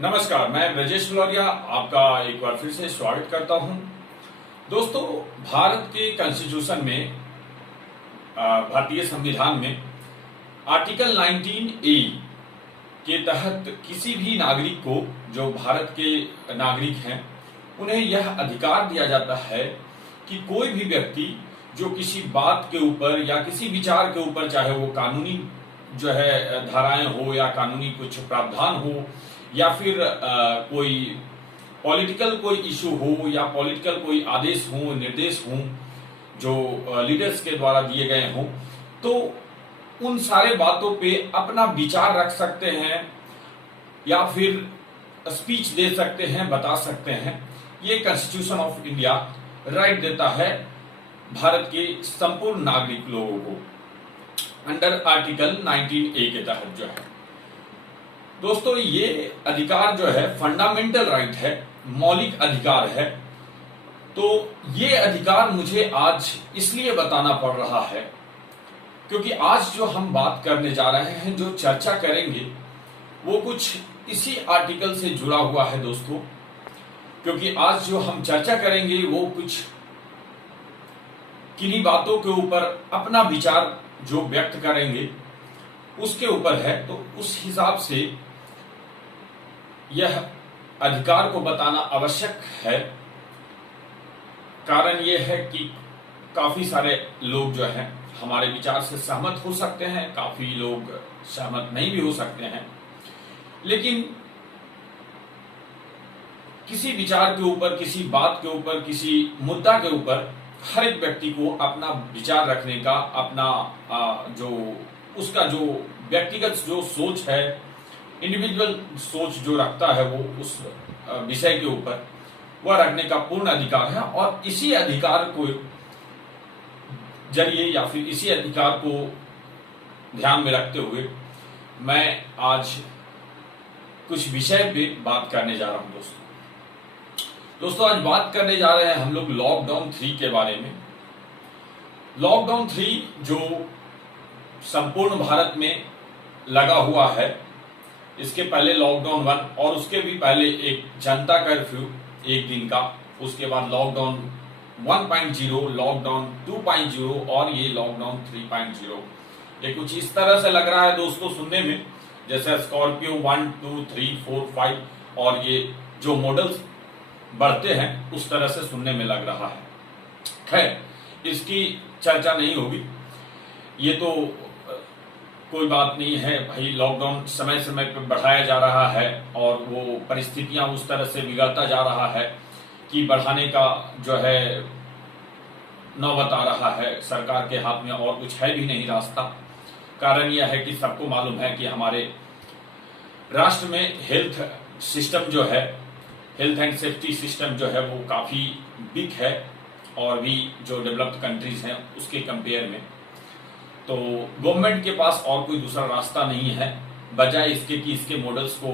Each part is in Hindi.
नमस्कार, मैं ब्रजेश मलौरिया आपका एक बार फिर से स्वागत करता हूं। दोस्तों, भारत के कॉन्स्टिट्यूशन में भारतीय संविधान में आर्टिकल 19A के तहत किसी भी नागरिक को, जो भारत के नागरिक हैं, उन्हें यह अधिकार दिया जाता है कि कोई भी व्यक्ति जो किसी बात के ऊपर या किसी विचार के ऊपर, चाहे वो कानूनी जो है धाराएं हो या कानूनी कुछ प्रावधान हो या फिर कोई पॉलिटिकल कोई इशू हो या पॉलिटिकल कोई आदेश हो, निर्देश हो जो लीडर्स के द्वारा दिए गए हों, तो उन सारे बातों पे अपना विचार रख सकते हैं या फिर स्पीच दे सकते हैं, बता सकते हैं। ये कॉन्स्टिट्यूशन ऑफ इंडिया राइट देता है भारत के संपूर्ण नागरिक लोगों को अंडर आर्टिकल 19A के तहत जो है। दोस्तों, ये अधिकार जो है फंडामेंटल राइट है, मौलिक अधिकार है। तो ये अधिकार मुझे आज इसलिए बताना पड़ रहा है क्योंकि आज जो हम बात करने जा रहे हैं, जो चर्चा करेंगे, वो कुछ इसी आर्टिकल से जुड़ा हुआ है दोस्तों। क्योंकि आज जो हम चर्चा करेंगे वो कुछ किन्हीं बातों के ऊपर अपना विचार जो व्यक्त करेंगे उसके ऊपर है। तो उस हिसाब से यह अधिकार को बताना आवश्यक है। कारण यह है कि काफी सारे लोग जो हैं हमारे विचार से सहमत हो सकते हैं, काफी लोग सहमत नहीं भी हो सकते हैं, लेकिन किसी विचार के ऊपर, किसी बात के ऊपर, किसी मुद्दा के ऊपर हर एक व्यक्ति को अपना विचार रखने का, अपना जो उसका जो व्यक्तिगत जो सोच है, इंडिविजुअल सोच जो रखता है, वो उस विषय के ऊपर वह रखने का पूर्ण अधिकार है। और इसी अधिकार को जरिए या फिर इसी अधिकार को ध्यान में रखते हुए मैं आज कुछ विषय पे बात करने जा रहा हूं दोस्तों। आज बात करने जा रहे हैं हम लोग लॉकडाउन 3 के बारे में। लॉकडाउन 3 जो संपूर्ण भारत में लगा हुआ है, इसके पहले लॉकडाउन 1 और उसके भी पहले एक जनता कर्फ्यू एक दिन का, उसके बाद लॉकडाउन 1.0, लॉकडाउन 2.0 और ये लॉकडाउन 3.0। ये कुछ इस तरह से लग रहा है दोस्तों सुनने में, जैसे स्कॉर्पियो 1, 2, 3, 4, 5 और ये जो मॉडल्स बढ़ते हैं उस तरह से सुनने में लग रहा है। खैर, इसकी चर्चा नहीं होगी, ये तो कोई बात नहीं है भाई। लॉकडाउन समय समय पर बढ़ाया जा रहा है और वो परिस्थितियां उस तरह से बिगड़ता जा रहा है कि बढ़ाने का जो है नौबत आ रहा है। सरकार के हाथ में और कुछ है भी नहीं रास्ता। कारण यह है कि सबको मालूम है कि हमारे राष्ट्र में हेल्थ सिस्टम जो है, हेल्थ एंड सेफ्टी सिस्टम जो है, वो काफी वीक है और भी जो डेवलप्ड कंट्रीज हैं उसके कंपेयर में। तो गवर्नमेंट के पास और कोई दूसरा रास्ता नहीं है बजाय इसके कि इसके मॉडल्स को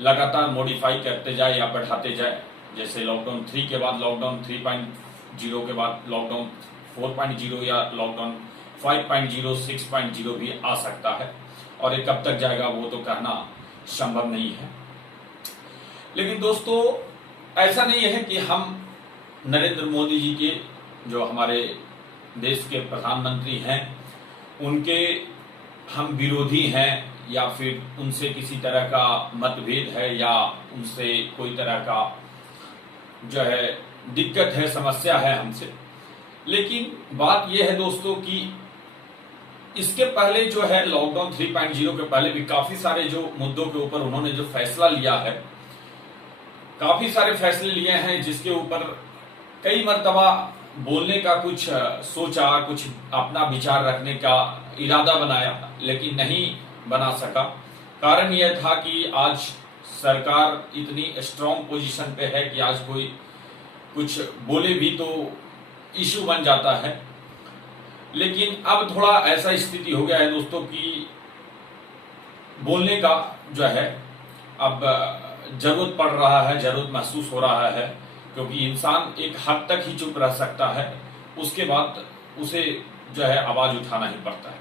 लगातार मॉडिफाई करते जाए या बढ़ाते जाए। जैसे लॉकडाउन 3 के बाद लॉकडाउन 3.0 के बाद लॉकडाउन 4.0 या लॉकडाउन 5.0, 6.0 भी आ सकता है और ये कब तक जाएगा वो तो कहना संभव नहीं है। लेकिन दोस्तों, ऐसा नहीं है कि हम नरेंद्र मोदी जी के, जो हमारे देश के प्रधानमंत्री हैं, उनके हम विरोधी हैं या फिर उनसे किसी तरह का मतभेद है या उनसे कोई तरह का जो है दिक्कत है, समस्या है हमसे। लेकिन बात यह है दोस्तों कि इसके पहले जो है लॉकडाउन 3.0 के पहले भी काफी सारे जो मुद्दों के ऊपर उन्होंने जो फैसला लिया है, काफी सारे फैसले लिए हैं जिसके ऊपर कई मर्तबा बोलने का कुछ सोचा, कुछ अपना विचार रखने का इरादा बनाया, लेकिन नहीं बना सका। कारण यह था कि आज सरकार इतनी स्ट्रांग पोजीशन पे है कि आज कोई कुछ बोले भी तो इशू बन जाता है। लेकिन अब थोड़ा ऐसा स्थिति हो गया है दोस्तों कि बोलने का जो है अब जरूरत पड़ रहा है, जरूरत महसूस हो रहा है, क्योंकि इंसान एक हद तक ही चुप रह सकता है, उसके बाद उसे जो है आवाज उठाना ही पड़ता है।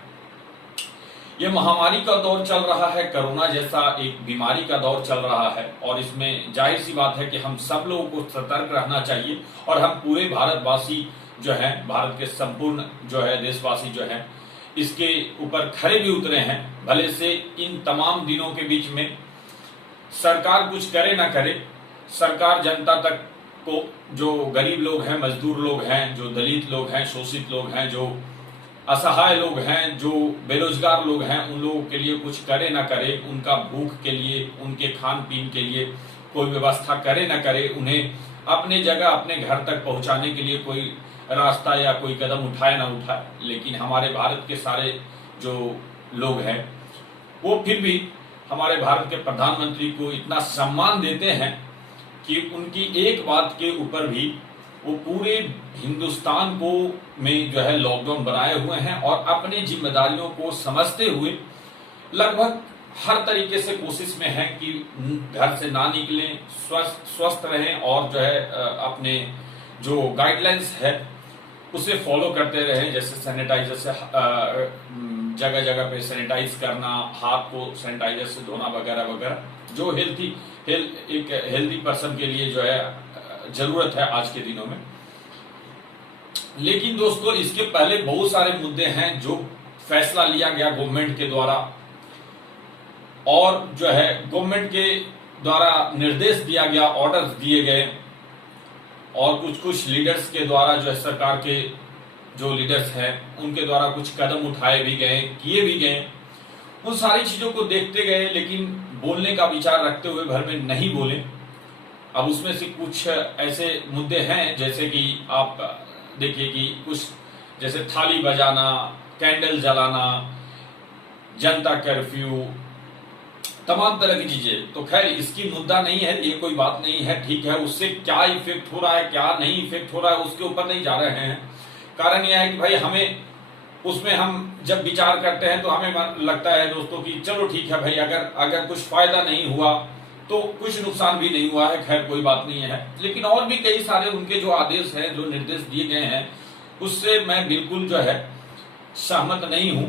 ये महामारी का दौर चल रहा है, कोरोना जैसा एक बीमारी का दौर चल रहा है, और इसमें जाहिर सी बात है कि हम सब लोगों को सतर्क रहना चाहिए। और हम पूरे भारतवासी जो है, भारत के संपूर्ण जो है देशवासी जो है, इसके ऊपर खरे भी उतरे हैं। भले से इन तमाम दिनों के बीच में सरकार कुछ करे ना करे, सरकार जनता तक को, जो गरीब लोग हैं, मजदूर लोग हैं, जो दलित लोग हैं, शोषित लोग हैं, जो असहाय लोग हैं, जो बेरोजगार लोग हैं, उन लोगों के लिए कुछ करे ना करे, उनका भूख के लिए, उनके खान पीन के लिए कोई व्यवस्था करे ना करे, उन्हें अपने जगह अपने घर तक पहुंचाने के लिए कोई रास्ता या कोई कदम उठाए ना उठाए। लेकिन हमारे भारत के सारे जो लोग हैं वो फिर भी हमारे भारत के प्रधानमंत्री को इतना सम्मान देते हैं कि उनकी एक बात के ऊपर भी वो पूरे हिंदुस्तान को में जो है लॉकडाउन बनाए हुए हैं, और अपनी जिम्मेदारियों को समझते हुए लगभग हर तरीके से कोशिश में है कि घर से ना निकलें, स्वस्थ रहें, और जो है अपने जो गाइडलाइंस है उसे फॉलो करते रहें। जैसे सैनिटाइजर से जगह जगह पे सैनिटाइज करना, हाथ को सैनिटाइजर से धोना वगैरह वगैरह, जो एक हेल्दी पर्सन के लिए जो है जरूरत है आज के दिनों में। लेकिन दोस्तों, इसके पहले बहुत सारे मुद्दे हैं जो फैसला लिया गया गवर्नमेंट के द्वारा, और जो है गवर्नमेंट के द्वारा निर्देश दिया गया, ऑर्डर्स दिए गए, और कुछ लीडर्स के द्वारा जो है, सरकार के जो लीडर्स हैं उनके द्वारा कुछ कदम उठाए भी गए, किए भी गए। उन सारी चीजों को देखते गए, लेकिन बोलने का विचार रखते हुए भर में नहीं बोले। अब उसमें से कुछ ऐसे मुद्दे हैं, जैसे कि आप देखिए कि कुछ जैसे थाली बजाना, कैंडल जलाना, जनता कर्फ्यू, तमाम तरह की चीजें। तो खैर इसकी मुद्दा नहीं है, ये कोई बात नहीं है, ठीक है। उससे क्या इफेक्ट हो रहा है, क्या नहीं इफेक्ट हो रहा है, उसके ऊपर नहीं जा रहे हैं। कारण यह है कि भाई हमें उसमें हम जब विचार करते हैं तो हमें लगता है दोस्तों कि चलो ठीक है भाई, अगर कुछ फायदा नहीं हुआ तो कुछ नुकसान भी नहीं हुआ है, खैर कोई बात नहीं है। लेकिन और भी कई सारे उनके जो आदेश हैं, जो निर्देश दिए गए हैं, उससे मैं बिल्कुल जो है सहमत नहीं हूं,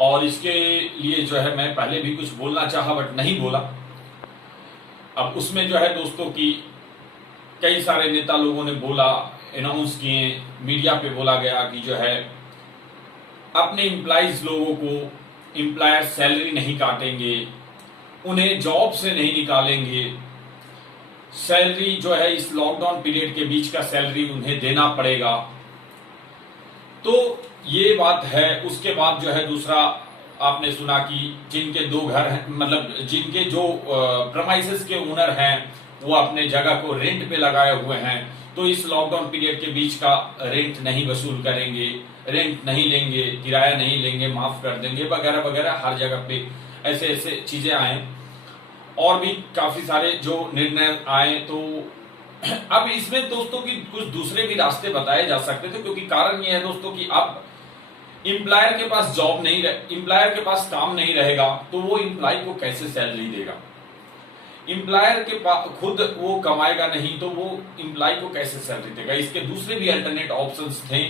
और इसके लिए जो है मैं पहले भी कुछ बोलना चाहा बट नहीं बोला। अब उसमें जो है दोस्तों कि कई सारे नेता लोगों ने बोला, अनाउंस किए, मीडिया पे बोला गया कि जो है अपने एम्प्लॉइज लोगों को एम्प्लॉयर सैलरी नहीं काटेंगे, उन्हें जॉब से नहीं निकालेंगे, सैलरी जो है इस लॉकडाउन पीरियड के बीच का सैलरी उन्हें देना पड़ेगा। तो ये बात है। उसके बाद जो है दूसरा आपने सुना कि जिनके दो घर हैं, मतलब जिनके जो प्रमाइसेस के ओनर हैं वो अपने जगह को रेंट पे लगाए हुए हैं, तो इस लॉकडाउन पीरियड के बीच का रेंट नहीं वसूल करेंगे, रेंट नहीं लेंगे, किराया नहीं लेंगे, माफ कर देंगे वगैरह वगैरह। हर जगह पे ऐसे ऐसे चीजें आए, और भी काफी सारे जो निर्णय आए। तो अब इसमें दोस्तों की कुछ दूसरे भी रास्ते बताए जा सकते थे, क्योंकि कारण ये है दोस्तों कि अब एम्प्लॉयर के पास जॉब नहीं एम्प्लॉयर के पास काम नहीं रहेगा, तो वो एम्प्लॉय को कैसे सैलरी देगा? एम्प्लॉयर के पास खुद वो कमाएगा नहीं, तो वो एम्प्लॉय को कैसे सैलरी देगा? इसके दूसरे भी अल्टरनेट ऑप्शंस थे।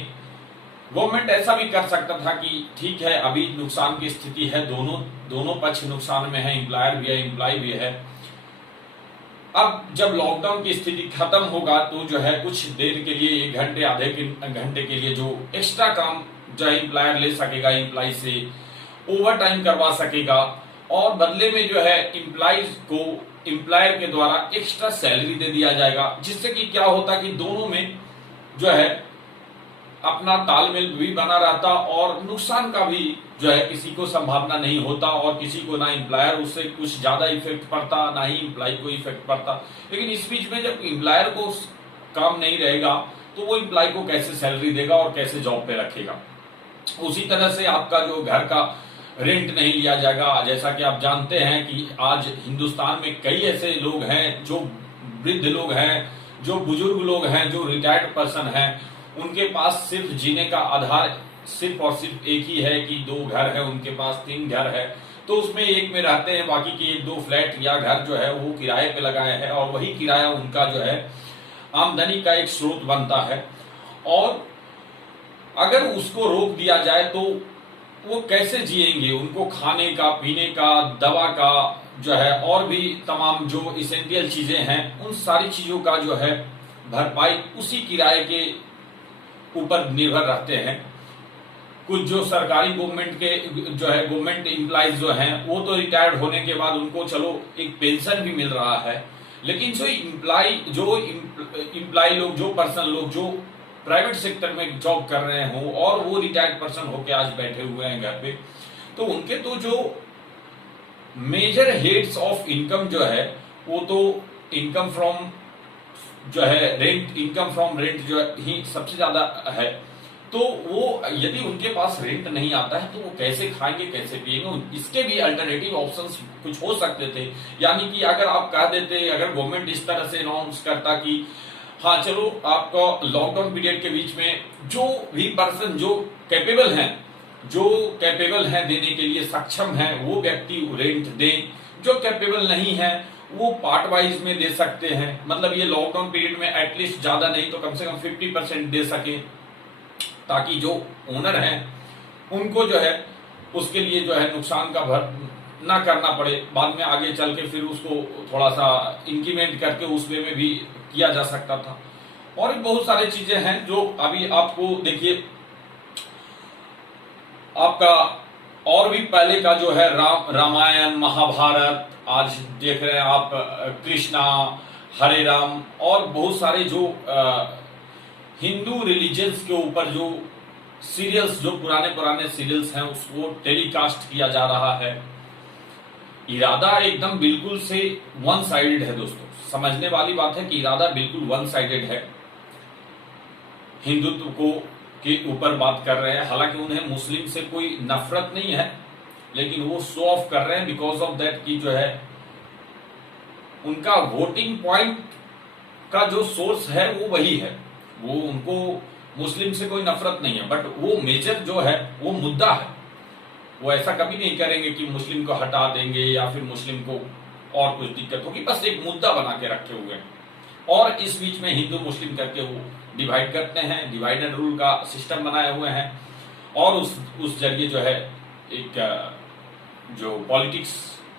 गवर्नमेंट ऐसा भी कर सकता था कि ठीक है, अभी नुकसान की स्थिति है, दोनों पक्ष नुकसान में है, एम्प्लॉयर भी है, एम्प्लॉय भी है। अब जब लॉकडाउन की स्थिति खत्म होगा तो जो है कुछ देर के लिए, 1 घंटे आधे घंटे के लिए जो एक्स्ट्रा काम जो है एम्प्लॉयर ले सकेगा, एम्प्लॉय से ओवर टाइम करवा सकेगा, और बदले में जो है एम्प्लॉयज को एम्प्लॉयर के द्वारा एक्स्ट्रा सैलरी दे दिया जाएगा। जिससे कि क्या होता कि दोनों में जो है अपना तालमेल भी बना रहता, और नुकसान का भी जो है किसी को संभावना नहीं होता, और किसी को ना एम्प्लॉयर उससे कुछ ज्यादा इफेक्ट पड़ता, ना ही एम्प्लॉय को इफेक्ट पड़ता। लेकिन इस बीच में जब एम्प्लॉयर को काम नहीं रहेगा तो वो एम्प्लॉय को कैसे सैलरी देगा और कैसे जॉब पे रखेगा? उसी तरह से आपका जो घर का रेंट नहीं लिया जाएगा। जैसा कि आप जानते हैं कि आज हिंदुस्तान में कई ऐसे लोग हैं, जो वृद्ध लोग हैं, जो बुजुर्ग लोग हैं, जो रिटायर्ड पर्सन हैं, उनके पास सिर्फ जीने का आधार सिर्फ और सिर्फ एक ही है कि 2 घर है उनके पास, 3 घर है, तो उसमें एक में रहते हैं, बाकी के 1-2 फ्लैट या घर जो है वो किराए पे लगाए हैं, और वही किराया उनका जो है आमदनी का एक स्रोत बनता है। और अगर उसको रोक दिया जाए तो वो कैसे जिएंगे, उनको खाने का, पीने का, दवा का जो है और भी तमाम जो इसेंशियल चीजें हैं, उन सारी चीजों का जो है भरपाई उसी किराए के ऊपर निर्भर रहते हैं। कुछ जो सरकारी गवर्नमेंट के जो है गवर्नमेंट एम्प्लॉइज जो हैं, वो तो रिटायर्ड होने के बाद उनको चलो एक पेंशन भी मिल रहा है, लेकिन जो इम्प्लाई लोग, जो पर्सन लोग जो प्राइवेट सेक्टर में जॉब कर रहे हो और वो रिटायर्ड पर्सन होके आज बैठे हुए हैं घर पे, तो उनके तो जो मेजर हेड्स ऑफ इनकम जो है वो तो इनकम फ्रॉम जो है रेंट, इनकम फ्रॉम रेंट जो ही सबसे ज्यादा है। तो वो यदि उनके पास रेंट नहीं आता है तो वो कैसे खाएंगे, कैसे पिएंगे? इसके भी अल्टरनेटिव ऑप्शंस कुछ हो सकते थे। यानी कि अगर आप कह देते, अगर गवर्नमेंट इस तरह से अनाउंस करता कि हाँ चलो आपका लॉकडाउन पीरियड के बीच में जो भी पर्सन जो कैपेबल हैं देने के लिए सक्षम है, वो व्यक्ति रेंट दें, जो कैपेबल नहीं है वो पार्ट वाइज में दे सकते हैं। मतलब ये लॉकडाउन पीरियड में एटलीस्ट ज्यादा नहीं तो कम से कम 50% दे सके, ताकि जो ओनर हैं उनको जो है उसके लिए जो है नुकसान का भर ना करना पड़े। बाद में आगे चल के फिर उसको थोड़ा सा इंक्रीमेंट करके उस वे में भी किया जा सकता था। और बहुत सारी चीजें हैं जो अभी आपको देखिए, आपका और भी पहले का जो है रामायण, महाभारत, आज देख रहे हैं आप कृष्णा, हरे राम और बहुत सारे जो हिंदू रिलीजन्स के ऊपर जो सीरियल्स, जो पुराने सीरियल्स हैं उसको टेलीकास्ट किया जा रहा है। इरादा एकदम बिल्कुल से वन साइडेड है दोस्तों। समझने वाली बात है कि इरादा बिल्कुल वन साइडेड है। हिंदुत्व को के ऊपर बात कर रहे हैं, हालांकि उन्हें मुस्लिम से कोई नफरत नहीं है, लेकिन वो शो ऑफ कर रहे हैं बिकॉज ऑफ दैट कि जो है उनका वोटिंग पॉइंट का जो सोर्स है वो वही है। वो उनको मुस्लिम से कोई नफरत नहीं है, बट वो मेजर जो है वो मुद्दा है। वो ऐसा कभी नहीं करेंगे कि मुस्लिम को हटा देंगे या फिर मुस्लिम को और कुछ दिक्कत होगी, बस एक मुद्दा बना के रखे हुए हैं। और इस बीच में हिंदू मुस्लिम करके वो डिवाइड करते हैं, डिवाइड एंड रूल का सिस्टम बनाए हुए हैं और उस जरिए जो है एक जो पॉलिटिक्स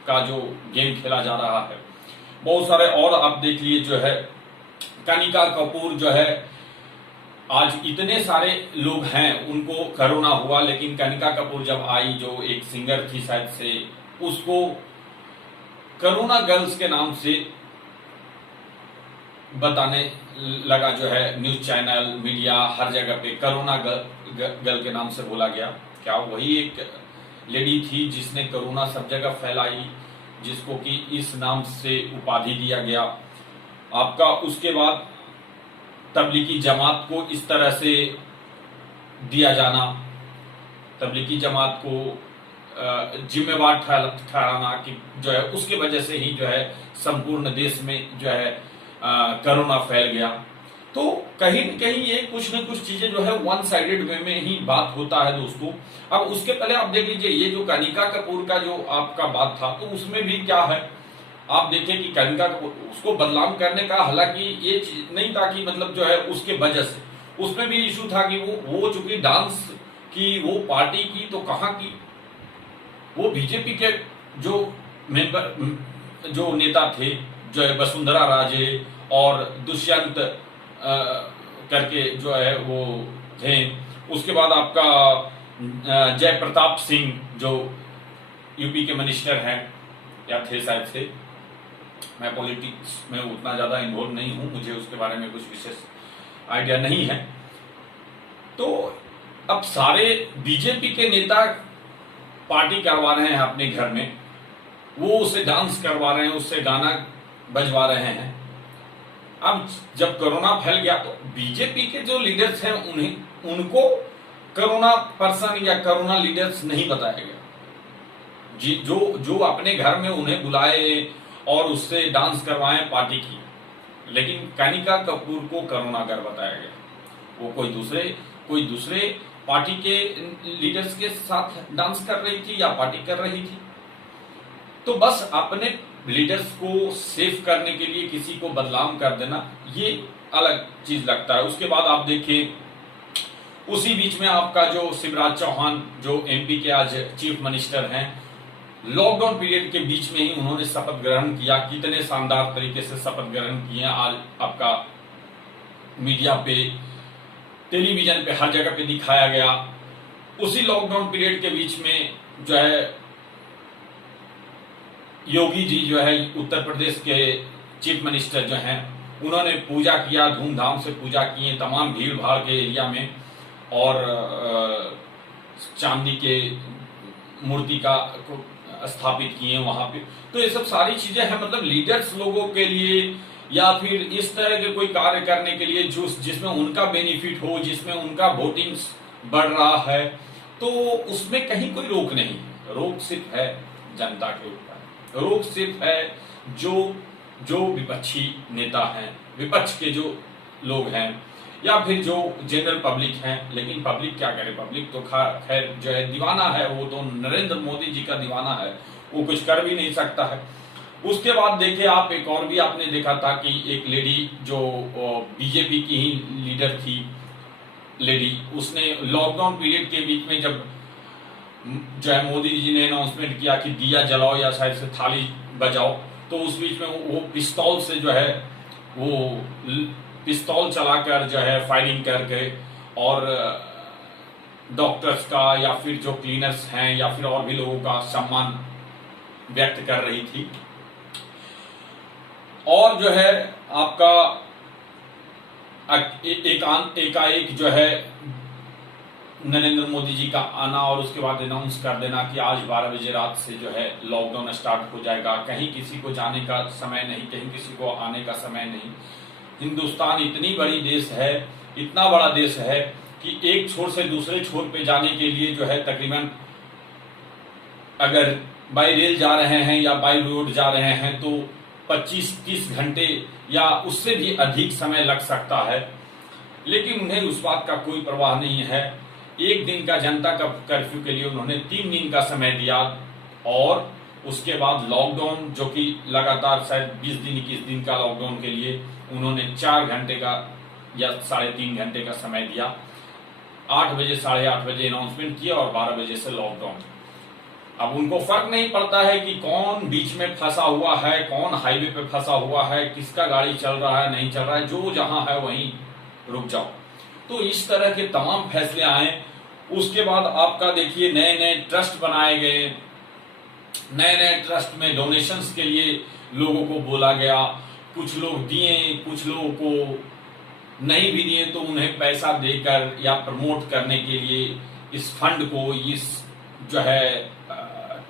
का जो गेम खेला जा रहा है। बहुत सारे और आप देख लिए जो है कनिका कपूर जो है, आज इतने सारे लोग हैं उनको कोरोना हुआ, लेकिन कनिका कपूर जब आई, जो एक सिंगर थी शायद से, उसको कोरोना गर्ल्स के नाम से बताने लगा जो है न्यूज चैनल, मीडिया, हर जगह पे कोरोना गर्ल के नाम से बोला गया। क्या वही एक लेडी थी जिसने कोरोना सब जगह फैलाई, जिसको कि इस नाम से उपाधि दिया गया आपका? उसके बाद तबलीगी जमात को इस तरह से दिया जाना, तबलीगी जमात को जिम्मेवार ठहराना कि जो है उसके वजह से ही जो है संपूर्ण देश में जो है कोरोना फैल गया। तो कहीं न कहीं ये कुछ न कुछ चीजें जो है वन साइडेड वे में ही बात होता है दोस्तों। अब उसके पहले आप देख लीजिए, ये जो कनिका कपूर का जो आपका बात था, तो उसमें भी क्या है, आप देखें कि कनिका कपूर उसको बदनाम करने का, हालांकि ये चीज नहीं था कि मतलब जो है उसके वजह से, उसमें भी इशू था कि वो चूंकि डांस की वो पार्टी की, तो कहाँ की, वो बीजेपी के जो मेंबर जो नेता थे जो है वसुंधरा राजे और दुष्यंत करके जो है वो थे। उसके बाद आपका जय प्रताप सिंह जो यूपी के मिनिस्टर हैं या थे शायद से, मैं पॉलिटिक्स में उतना ज्यादा इन्वॉल्व नहीं हूं, मुझे उसके बारे में कुछ विशेष आइडिया नहीं है। तो अब सारे बीजेपी के नेता पार्टी करवा रहे हैं अपने घर में, वो उसे डांस करवा रहे हैं, उससे गाना बजवा रहे हैं। अब जब कोरोना फैल गया तो बीजेपी के जो लीडर्स हैं उनको कोरोना पर्सन या कोरोना लीडर्स नहीं बताया गया। जी जो अपने घर में उन्हें बुलाए और उससे डांस करवाए पार्टी की, लेकिन कनिका कपूर को कोरोना घर बताया गया। वो कोई दूसरे पार्टी के लीडर्स के साथ डांस कर रही थी या पार्टी कर रही थी। तो बस अपने लीडर्स को सेव करने के लिए किसी को बदनाम कर देना, ये अलग चीज लगता है। उसके बाद आप देखिए उसी बीच में आपका जो शिवराज चौहान जो एमपी के आज चीफ मिनिस्टर हैं, लॉकडाउन पीरियड के बीच में ही उन्होंने शपथ ग्रहण किया। कितने शानदार तरीके से शपथ ग्रहण किए, आज आपका मीडिया पे, टेलीविजन पे, हर जगह पे दिखाया गया। उसी लॉकडाउन पीरियड के बीच में जो है योगी जी जो है उत्तर प्रदेश के चीफ मिनिस्टर जो हैं, उन्होंने पूजा किया, धूमधाम से पूजा किए तमाम भीड़ भाड़ के एरिया में, और चांदी के मूर्ति का स्थापित किए वहां पे। तो ये सब सारी चीजें हैं, मतलब लीडर्स लोगों के लिए या फिर इस तरह के कोई कार्य करने के लिए जो जिसमें उनका बेनिफिट हो, जिसमें उनका वोटिंग बढ़ रहा है, तो उसमें कहीं कोई रोक नहीं है। रोक सिर्फ है जनता के ऊपर, रोक सिर्फ है जो विपक्षी नेता हैं, विपक्ष के जो लोग हैं, या फिर जो जनरल पब्लिक हैं। लेकिन पब्लिक क्या करे, पब्लिक तो खैर जो है दीवाना है, वो तो नरेंद्र मोदी जी का दीवाना है, वो कुछ कर भी नहीं सकता है। उसके बाद देखिए आप, एक और भी आपने देखा था कि एक लेडी जो बीजेपी की ही लीडर थी लेडी, उसने लॉकडाउन पीरियड के बीच में जब जो है मोदी जी ने अनाउंसमेंट किया कि दिया जलाओ या शायद से थाली बजाओ, तो उस बीच में वो पिस्तौल से जो है वो पिस्तौल चलाकर जो है फायरिंग करके और डॉक्टर्स का या फिर जो क्लीनर्स हैं या फिर और भी लोगों का सम्मान व्यक्त कर रही थी। और जो है आपका एकाएक जो है नरेंद्र मोदी जी का आना और उसके बाद अनाउंस कर देना कि आज 12 बजे रात से जो है लॉकडाउन स्टार्ट हो जाएगा। कहीं किसी को जाने का समय नहीं, कहीं किसी को आने का समय नहीं। हिंदुस्तान इतनी बड़ी देश है, इतना बड़ा देश है कि एक छोर से दूसरे छोर पे जाने के लिए जो है तकरीबन अगर बाई रेल जा रहे हैं या बाई रोड जा रहे हैं तो 25-30 घंटे या उससे भी अधिक समय लग सकता है। लेकिन उन्हें उस बात का कोई परवाह नहीं है। एक दिन का जनता का कर्फ्यू के लिए उन्होंने 3 दिन का समय दिया, और उसके बाद लॉकडाउन जो कि लगातार शायद 20 दिन 21 दिन का लॉकडाउन के लिए उन्होंने 4 घंटे का या 3.5 घंटे का समय दिया। 8 बजे 8:30 बजे अनाउंसमेंट किया और 12 बजे से लॉकडाउन। अब उनको फर्क नहीं पड़ता है कि कौन बीच में फंसा हुआ है, कौन हाईवे पे फंसा हुआ है, किसका गाड़ी चल रहा है नहीं चल रहा है, जो जहां है वहीं रुक जाओ। तो इस तरह के तमाम फैसले आए। उसके बाद आपका देखिए नए नए ट्रस्ट बनाए गए, नए नए ट्रस्ट में डोनेशंस के लिए लोगों को बोला गया। कुछ लोग दिए, कुछ लोगों को नहीं भी दिए तो उन्हें पैसा देकर या प्रमोट करने के लिए इस फंड को, इस जो है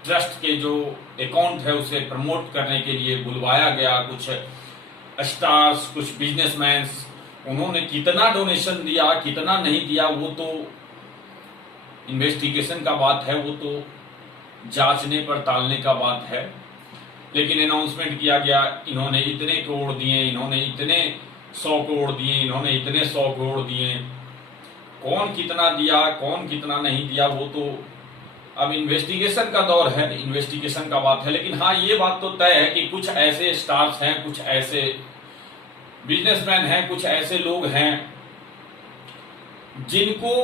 ट्रस्ट के जो अकाउंट है उसे प्रमोट करने के लिए बुलवाया गया। कुछ स्टार्स, कुछ बिजनेसमैन, उन्होंने कितना डोनेशन दिया कितना नहीं दिया वो तो इन्वेस्टिगेशन का बात है, वो तो जांचने पड़तालने का बात है। लेकिन अनाउंसमेंट किया गया इन्होंने इतने करोड़ दिए, इन्होंने इतने 100 करोड़ दिए, इन्होंने इतने 100 करोड़ दिए। कौन कितना दिया कौन कितना नहीं दिया वो तो अब इन्वेस्टिगेशन का दौर है, इन्वेस्टिगेशन का बात है। लेकिन हाँ ये बात तो तय है कि कुछ ऐसे स्टार्स हैं, कुछ ऐसे बिजनेसमैन हैं, कुछ ऐसे लोग हैं जिनको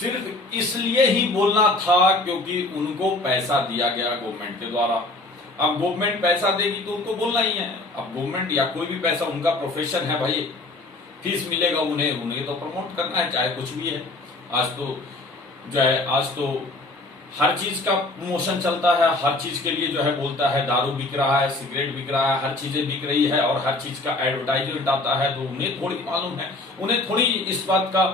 सिर्फ इसलिए ही बोलना था क्योंकि उनको पैसा दिया गया गवर्नमेंट के द्वारा। अब गवर्नमेंट पैसा देगी तो उनको बोलना ही है। अब गवर्नमेंट या कोई भी पैसा, उनका प्रोफेशन है भाई, फीस मिलेगा उन्हें तो प्रमोट करना है, चाहे कुछ भी है। आज तो जो है आज तो हर चीज का प्रमोशन चलता है, हर चीज के लिए जो है बोलता है, दारू बिक रहा है, सिगरेट बिक रहा है, हर चीजें बिक रही है और हर चीज का एडवर्टाइजमेंट आता है। तो उन्हें थोड़ी मालूम है, उन्हें थोड़ी इस बात का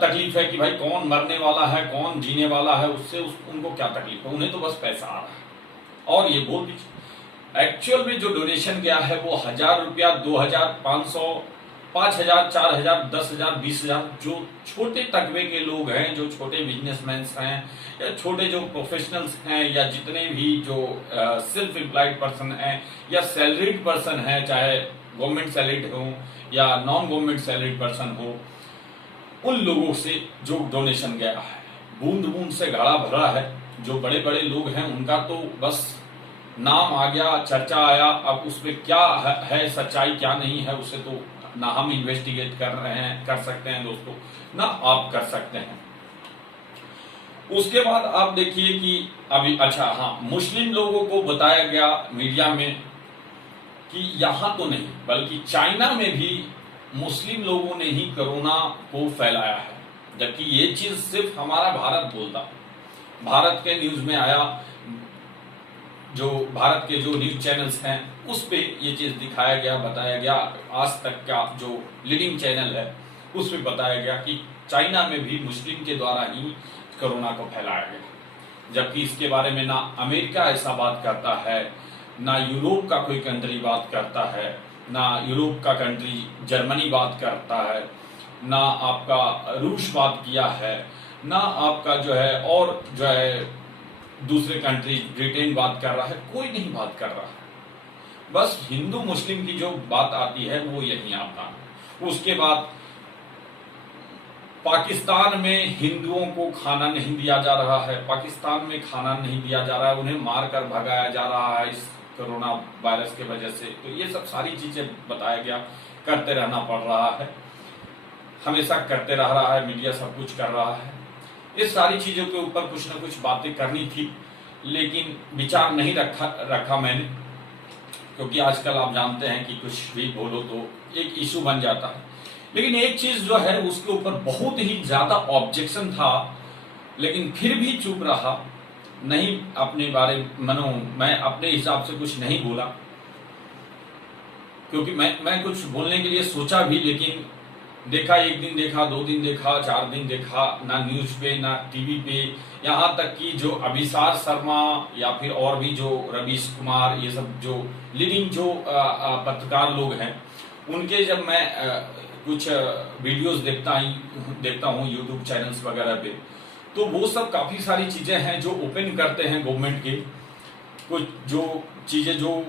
तकलीफ है कि भाई कौन मरने वाला है कौन जीने वाला है, उससे उनको क्या तकलीफ है, उन्हें तो बस पैसा आ रहा है। और ये बोल दीजिए एक्चुअल में जो डोनेशन गया है वो 1000 रुपया, 2000, 500, 5000, 4000, 10,000, 20,000, जो छोटे तकबे के लोग हैं, जो छोटे बिजनेसमैन हैं या छोटे जो प्रोफेशनल्स हैं या जितने भी जो सेल्फ एम्प्लॉयड पर्सन हैं या सैलरीड पर्सन हैं, चाहे गवर्नमेंट सैलरीड हो या नॉन गवर्नमेंट सैलरीड पर्सन हो, उन लोगों से जो डोनेशन गया है बूंद बूंद से घड़ा भरा है। जो बड़े बड़े लोग हैं उनका तो बस नाम आ गया, चर्चा आया, अब उसमें क्या है सच्चाई क्या नहीं है उसे तो ना हम इन्वेस्टिगेट कर सकते हैं दोस्तों, ना आप कर सकते हैं। उसके बाद आप देखिए कि अभी अच्छा हाँ, मुस्लिम लोगों को बताया गया मीडिया में कि यहां तो नहीं बल्कि चाइना में भी मुस्लिम लोगों ने ही कोरोना को फैलाया है, जबकि ये चीज सिर्फ हमारा भारत बोलता। भारत के न्यूज में आया, जो भारत के जो न्यूज चैनल्स हैं उस पे ये चीज दिखाया गया, बताया गया। आज तक का जो लीडिंग चैनल है उस पे बताया गया कि चाइना में भी मुस्लिम के द्वारा ही कोरोना को फैलाया गया, जबकि इसके बारे में ना अमेरिका ऐसा बात करता है, ना यूरोप का कोई कंट्री बात करता है, ना यूरोप का कंट्री जर्मनी बात करता है, ना आपका रूस बात किया है, ना आपका जो है और जो है दूसरे कंट्री ब्रिटेन बात कर रहा है, कोई नहीं बात कर रहा है। बस हिंदू मुस्लिम की जो बात आती है वो यही आता है। उसके बाद पाकिस्तान में हिंदुओं को खाना नहीं दिया जा रहा है, पाकिस्तान में खाना नहीं दिया जा रहा है, उन्हें मारकर भगाया जा रहा है इस कोरोना वायरस के वजह से। तो ये सब सारी चीजें बताया गया, करते रहना पड़ रहा है, हमेशा करते रह रहा है, मीडिया सब कुछ कर रहा है। इस सारी चीजों के ऊपर कुछ ना कुछ बातें करनी थी, लेकिन विचार नहीं रखा मैंने, क्योंकि आजकल आप जानते हैं कि कुछ भी बोलो तो एक इशू बन जाता है। लेकिन एक चीज जो है उसके ऊपर बहुत ही ज्यादा ऑब्जेक्शन था, लेकिन फिर भी चुप रहा, नहीं अपने बारे मैं अपने हिसाब से कुछ नहीं बोला, क्योंकि मैं कुछ बोलने के लिए सोचा भी, लेकिन देखा, एक दिन देखा, 2 दिन देखा, 4 दिन देखा, ना न्यूज पे ना टीवी पे, यहाँ तक कि जो अभिसार शर्मा या फिर और भी जो रवीश कुमार, ये सब जो लीडिंग जो पत्रकार लोग हैं, उनके जब मैं कुछ वीडियोस देखता हूँ यूट्यूब चैनल्स वगैरह पे, तो वो सब काफी सारी चीजें हैं जो ओपन करते हैं गवर्नमेंट के, कुछ जो चीजें जो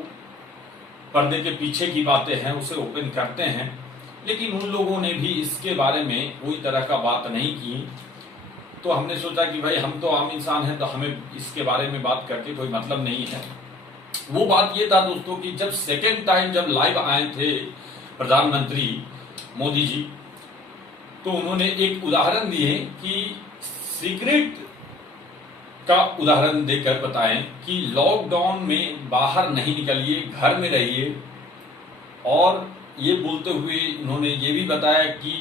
पर्दे के पीछे की बातें हैं उसे ओपन करते हैं, लेकिन उन लोगों ने भी इसके बारे में कोई तरह का बात नहीं की। तो हमने सोचा कि भाई हम तो आम इंसान हैं, तो हमें इसके बारे में बात करके कोई मतलब नहीं है। वो बात ये था दोस्तों कि जब सेकेंड टाइम जब लाइव आए थे प्रधानमंत्री मोदी जी, तो उन्होंने एक उदाहरण दिए कि सिगरेट का उदाहरण देकर बताएं कि लॉकडाउन में बाहर नहीं निकलिए, घर में रहिए। और ये बोलते हुए उन्होंने ये भी बताया कि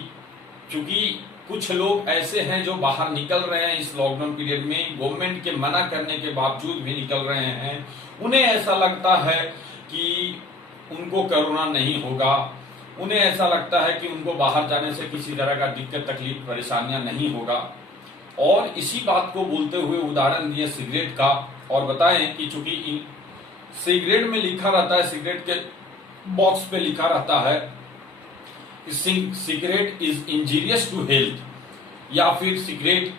चूंकि कुछ लोग ऐसे हैं जो बाहर निकल रहे हैं इस लॉकडाउन पीरियड में, गवर्नमेंट के मना करने के बावजूद भी निकल रहे हैं, उन्हें ऐसा लगता है कि उनको कोरोना नहीं होगा, उन्हें ऐसा लगता है कि उनको बाहर जाने से किसी तरह का दिक्कत तकलीफ परेशानियां नहीं होगा। और इसी बात को बोलते हुए उदाहरण दिए सिगरेट का, और बताएं कि चूंकि सिगरेट में लिखा रहता है, सिगरेट के बॉक्स पे लिखा रहता है cigarette is injurious to health, या फिर सिगरेट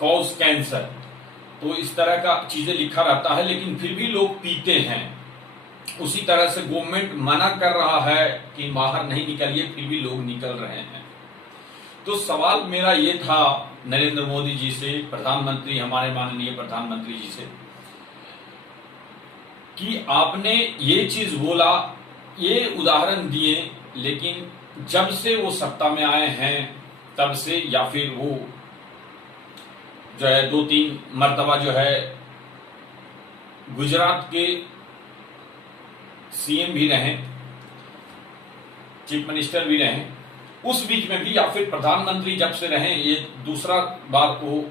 कॉज कैंसर, तो इस तरह का चीजें लिखा रहता है, लेकिन फिर भी लोग पीते हैं। उसी तरह से गवर्नमेंट मना कर रहा है कि बाहर नहीं निकलिए, फिर भी लोग निकल रहे हैं। तो सवाल मेरा ये था नरेंद्र मोदी जी से, प्रधानमंत्री, हमारे माननीय प्रधानमंत्री जी से, कि आपने ये चीज बोला, ये उदाहरण दिए, लेकिन जब से वो सत्ता में आए हैं तब से, या फिर वो जो है 2-3 मर्तबा जो है गुजरात के सीएम भी रहे, चीफ मिनिस्टर भी रहे, उस बीच में भी, या फिर प्रधानमंत्री जब से रहे, ये दूसरा बार वो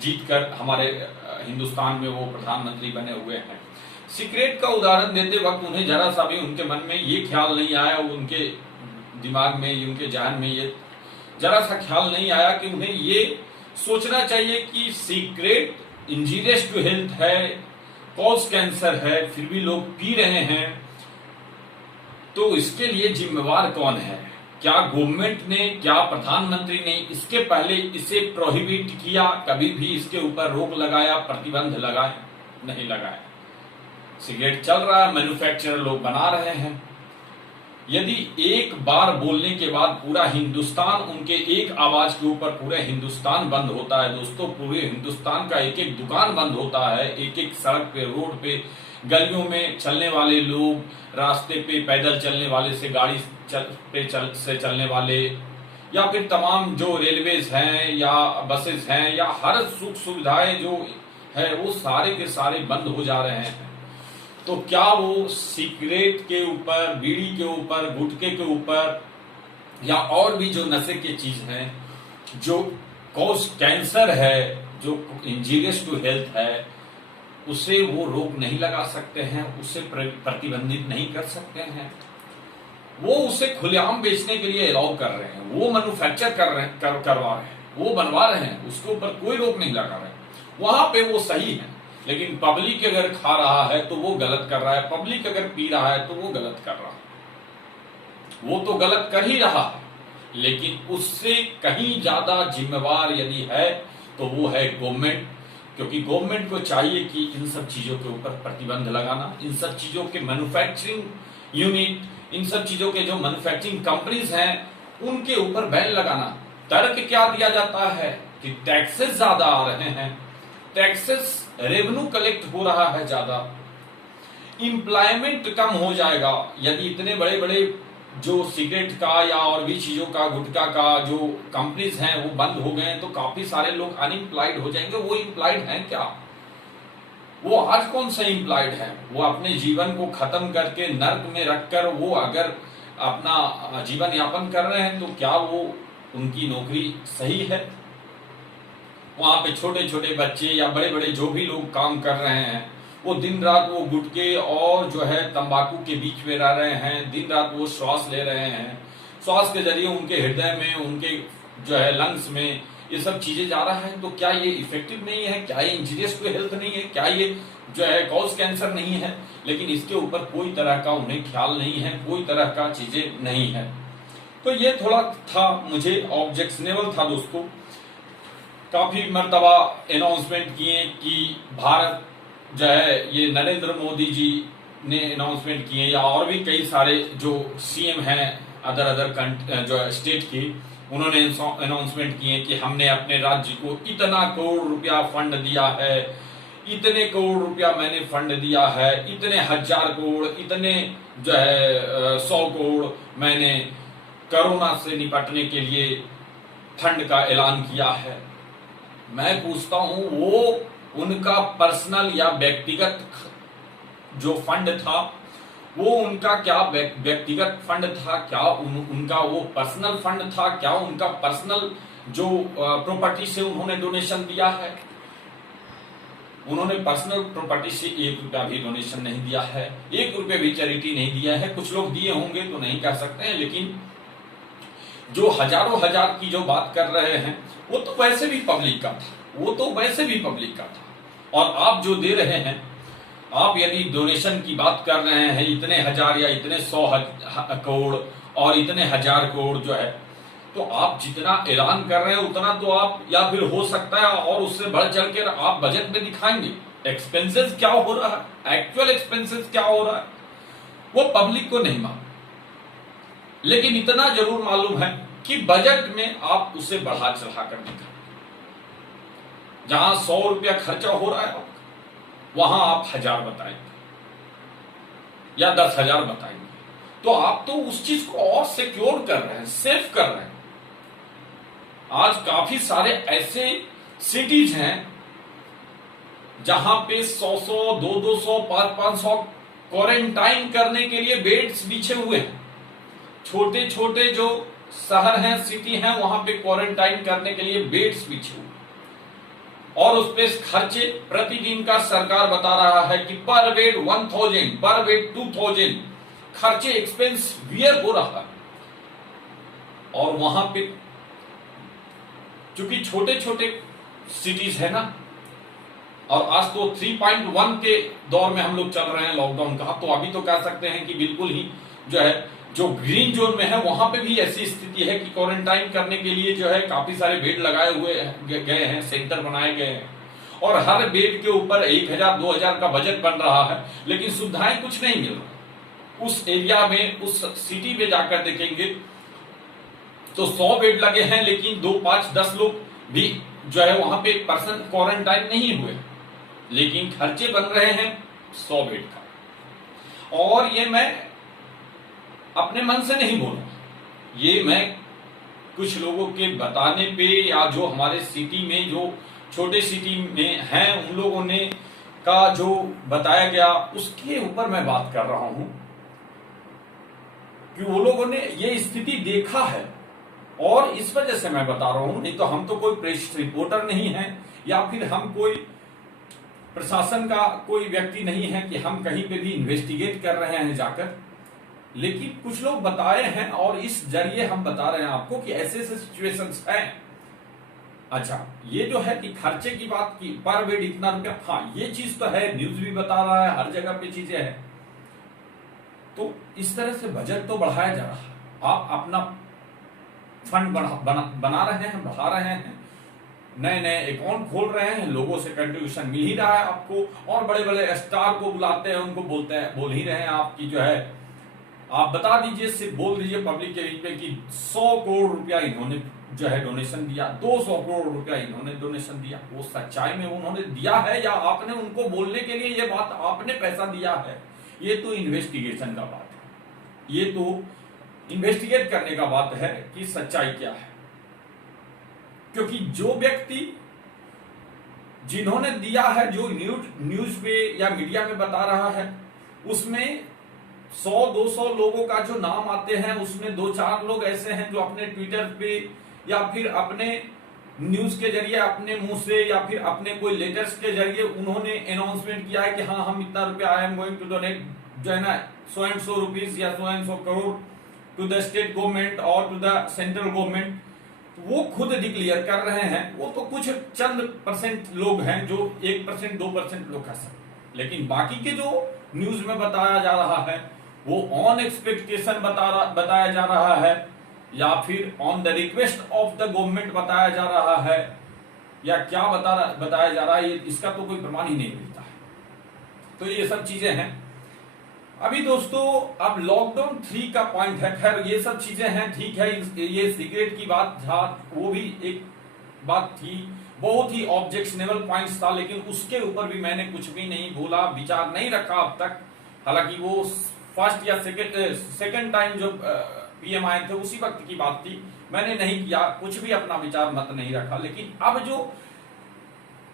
जीत कर हमारे हिंदुस्तान में वो प्रधानमंत्री बने हुए हैं। सिगरेट का उदाहरण देते वक्त उन्हें जरा सा भी उनके मन में ये ख्याल नहीं आया, उनके दिमाग में, उनके जहन में ये जरा सा ख्याल नहीं आया कि उन्हें ये सोचना चाहिए कि सिगरेट इंजीरियस टू हेल्थ है, कॉज कैंसर है, फिर भी लोग पी रहे हैं। तो इसके लिए जिम्मेवार कौन है? क्या गवर्नमेंट ने, क्या प्रधानमंत्री ने इसके पहले इसे प्रोहिबिट किया, कभी भी इसके ऊपर रोक लगाया, प्रतिबंध लगाए? नहीं लगाया। सिगरेट चल रहा है, मैन्युफैक्चरर लोग बना रहे हैं। यदि एक बार बोलने के बाद पूरा हिंदुस्तान, उनके एक आवाज के ऊपर पूरे हिंदुस्तान बंद होता है दोस्तों, पूरे हिंदुस्तान का एक एक दुकान बंद होता है, एक एक सड़क पे, रोड पे गलियों में चलने वाले लोग, रास्ते पे पैदल चलने वाले से गाड़ी से चलने वाले, या फिर तमाम जो रेलवेज हैं या बसेस हैं या हर सुख सुविधाएं जो है वो सारे के सारे बंद हो जा रहे हैं। तो क्या वो सिगरेट के ऊपर, बीड़ी के ऊपर, गुटखे के ऊपर या और भी जो नशे की चीज हैं जो कॉज कैंसर है, जो इंजीरियस टू हेल्थ है, उसे वो रोक नहीं लगा सकते हैं, उसे प्रतिबंधित नहीं कर सकते हैं? वो उसे खुलेआम बेचने के लिए अलाउ कर रहे हैं, वो मैन्युफैक्चर करवा रहे हैं, वो बनवा रहे हैं, उसके ऊपर कोई रोक नहीं लगा रहे हैं। वहां पे वो सही है, लेकिन पब्लिक अगर खा रहा है तो वो गलत कर रहा है, पब्लिक अगर पी रहा है तो वो गलत कर रहा है। वो तो गलत कर ही रहा है, लेकिन उससे कहीं ज्यादा जिम्मेवार यदि है तो वो है गवर्नमेंट, क्योंकि गवर्नमेंट को चाहिए कि इन सब चीजों के ऊपर प्रतिबंध लगाना, इन सब चीजों के मैन्युफैक्चरिंग यूनिट, इन सब चीजों के जो मैन्युफैक्चरिंग कंपनीज हैं उनके ऊपर बैन लगाना। तर्क क्या दिया जाता है कि टैक्सेस ज्यादा आ रहे हैं, टैक्सेस रेवेन्यू कलेक्ट हो रहा है ज्यादा, एम्प्लॉयमेंट कम हो जाएगा। यदि इतने बड़े बड़े जो सिगरेट का या और भी चीजों का, गुटखा का जो कंपनीज हैं वो बंद हो गए तो काफी सारे लोग अनएम्प्लॉयड हो जाएंगे। वो एम्प्लॉयड हैं क्या? वो आज कौन सा एम्प्लॉयड है? वो अपने जीवन को खत्म करके नर्क में रखकर वो अगर अपना जीवन यापन कर रहे हैं तो क्या वो उनकी नौकरी सही है? वहां पे छोटे छोटे बच्चे या बड़े बड़े जो भी लोग काम कर रहे हैं वो दिन रात वो गुटके और जो है तंबाकू के बीच में रह रहे हैं, दिन रात वो श्वास ले रहे हैं, श्वास के जरिए उनके हृदय में, उनके जो है लंग्स में ये सब चीजें जा रहा है। तो क्या ये इफेक्टिव नहीं है? क्या ये इंजीरियस टू हेल्थ नहीं है? क्या ये जो है कॉज कैंसर नहीं है? लेकिन इसके ऊपर कोई तरह का उन्हें ख्याल नहीं है, कोई तरह का चीजें नहीं है। तो ये थोड़ा था, मुझे ऑब्जेक्शनेबल था दोस्तों। काफी मर्तबा अनाउंसमेंट किए कि भारत जो है ये नरेंद्र मोदी जी ने अनाउंसमेंट किए, या और भी कई सारे जो सीएम हैं अदर जो स्टेट की, उन्होंने अनाउंसमेंट किए कि हमने अपने राज्य को इतना करोड़ रुपया फंड दिया है, इतने करोड़ रुपया मैंने फंड दिया है, इतने हजार करोड़, इतने जो है 100 करोड़ मैंने कोरोना से निपटने के लिए फंड का ऐलान किया है। मैं पूछता हूं वो उनका पर्सनल या व्यक्तिगत जो फंड था, वो उनका क्या व्यक्तिगत फंड था? क्या उनका वो पर्सनल फंड था? क्या उनका पर्सनल जो प्रॉपर्टी से उन्होंने डोनेशन दिया है? उन्होंने पर्सनल प्रॉपर्टी से 1 रुपया भी डोनेशन नहीं दिया है, 1 रुपया भी चैरिटी नहीं दिया है। कुछ लोग दिए होंगे तो नहीं कह सकते हैं, लेकिन जो हजारों हजार की जो बात कर रहे हैं वो तो वैसे भी पब्लिक का था, वो तो वैसे भी पब्लिक का था। और आप जो दे रहे हैं, आप यदि डोनेशन की बात कर रहे हैं इतने हजार या इतने 100 करोड़ और इतने हजार करोड़ जो है, तो आप जितना ऐलान कर रहे हैं उतना तो आप, या फिर हो सकता है और उससे बढ़ चढ़ कर आप बजट में दिखाएंगे एक्सपेंसेस क्या हो रहा है, एक्चुअल एक्सपेंसेस क्या हो रहा है, वो पब्लिक को नहीं मालूम। लेकिन इतना जरूर मालूम है कि बजट में आप उसे बढ़ा चढ़ा कर दिखाएंगे। जहां 100 रुपया खर्चा हो रहा है वहां आप 1000 बताएंगे या 10,000 बताएंगे, तो आप तो उस चीज को और सिक्योर कर रहे हैं, सेफ कर रहे हैं। आज काफी सारे ऐसे सिटीज हैं जहां पे 100-100, 200-200, 500-500 क्वारंटाइन करने के लिए बेड्स बिछे हुए हैं। छोटे छोटे जो शहर हैं, सिटी हैं, वहां पे क्वारंटाइन करने के लिए बेड्स बिछे हुए, और उस पे खर्चे प्रतिदिन का सरकार बता रहा है कि पर बेड 1000, पर बेड 2000 खर्चे, एक्सपेंस वियर हो रहा है। और वहां पे चूंकि छोटे छोटे सिटीज है ना, और आज तो 3.1 के दौर में हम लोग चल रहे हैं लॉकडाउन का, तो अभी तो कह सकते हैं कि बिल्कुल ही जो है जो ग्रीन जोन में है वहां पे भी ऐसी स्थिति है कि क्वारंटाइन करने के लिए जो है काफी सारे बेड लगाए हुए गए हैं, सेंटर बनाए गए हैं, और हर बेड के ऊपर 1000-2000 का बजट बन रहा है, लेकिन सुविधाएं कुछ नहीं मिल रही। उस एरिया में, उस सिटी में जाकर देखेंगे तो 100 बेड लगे हैं, लेकिन 2, 5, 10 लोग भी जो है वहां पे पर्सन क्वारंटाइन नहीं हुए, लेकिन खर्चे बन रहे हैं 100 बेड का। और ये मैं अपने मन से नहीं बोला, ये मैं कुछ लोगों के बताने पे, या जो हमारे सिटी में जो छोटे सिटी में हैं उन लोगों ने का जो बताया गया उसके ऊपर मैं बात कर रहा हूं कि वो लोगों ने ये स्थिति देखा है और इस वजह से मैं बता रहा हूं। नहीं तो हम तो कोई प्रेस रिपोर्टर नहीं है, या फिर हम कोई प्रशासन का कोई व्यक्ति नहीं है कि हम कहीं पे भी इन्वेस्टिगेट कर रहे हैं जाकर। लेकिन कुछ लोग बताए हैं और इस जरिए हम बता रहे हैं आपको कि ऐसे ऐसे सिचुएशंस हैं। अच्छा, ये जो है कि खर्चे की बात की, पर बेड इतना रुपया, हाँ ये चीज तो है, न्यूज भी बता रहा है, हर जगह पे चीजें हैं। तो इस तरह से बजट तो बढ़ाया जा रहा है, आप अपना फंड बना रहे हैं, बढ़ा रहे हैं, नए नए अकाउंट खोल रहे हैं, लोगों से कंट्रीब्यूशन मिल ही रहा है आपको, और बड़े बड़े स्टार को बुलाते हैं, उनको बोल ही रहे हैं आपकी जो है, आप बता दीजिए, सिर्फ बोल दीजिए पब्लिक के बीच में कि 100 करोड़ रुपया इन्होंने जो है डोनेशन दिया, 200 करोड़ रुपया इन्होंने डोनेशन दिया। वो सच्चाई में उन्होंने दिया है या आपने उनको बोलने के लिए ये बात आपने पैसा दिया है, ये तो इन्वेस्टिगेशन का बात है, ये तो इन्वेस्टिगेट करने का बात है कि सच्चाई क्या है। क्योंकि जो व्यक्ति जिन्होंने दिया है, जो न्यूज पे या मीडिया में बता रहा है, उसमें 100-200 लोगों का जो नाम आते हैं, उसमें 2-4 लोग ऐसे हैं जो अपने ट्विटर पे या फिर अपने न्यूज के जरिए, अपने मुंह से या फिर अपने कोई लेटर्स के जरिए उन्होंने अनाउंसमेंट किया है कि हाँ हम इतना रुपया I am going to donate जो है ना सो एंड सो रुपीज या so and so crore to the state government और टू द सेंट्रल गवर्नमेंट। वो खुद डिक्लेयर कर रहे हैं। वो तो कुछ चंद % लोग हैं जो 1% 2% लोग कर सकते, लेकिन बाकी के जो न्यूज में बताया जा रहा है वो ऑन एक्सपेक्टेशन बताया जा रहा है, या फिर on the request of the government बताया जा रहा है, या क्या बताया जा रहा है, इसका तो कोई प्रमाण ही नहीं मिलता है। तो ये सब चीजें हैं। अभी दोस्तों अब लॉकडाउन 3 का पॉइंट है, खैर ये सब चीजें हैं, ठीक है, ये सिगरेट की बात था, वो भी एक बात थी, बहुत ही ऑब्जेक्शनेबल पॉइंट्स था, लेकिन उसके ऊपर भी मैंने कुछ भी नहीं बोला, विचार नहीं रखा अब तक। हालांकि वो फर्स्ट या सेकंड टाइम जो पीएम आए थे उसी वक्त की बात थी, मैंने नहीं किया कुछ भी, अपना विचार मत नहीं रखा। लेकिन अब जो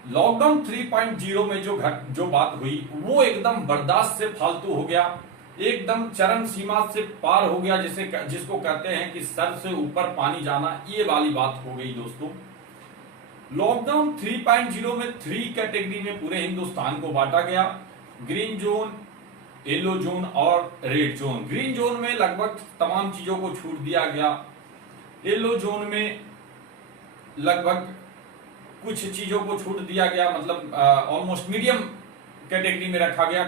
लॉकडाउन 3.0 में जो बात हुई वो एकदम बर्दाश्त से फालतू हो गया, एकदम चरम सीमा से पार हो गया, जिसको कहते हैं कि सर से ऊपर पानी जाना, ये वाली बात हो गई दोस्तों। लॉकडाउन 3.0 में 3 कैटेगरी में पूरे हिंदुस्तान को बांटा गया, ग्रीन जोन, येलो जोन और रेड जोन। ग्रीन जोन में लगभग तमाम चीजों को छूट दिया गया, येलो जोन में लगभग कुछ चीजों को छूट दिया गया, मतलब ऑलमोस्ट मीडियम कैटेगरी में रखा गया,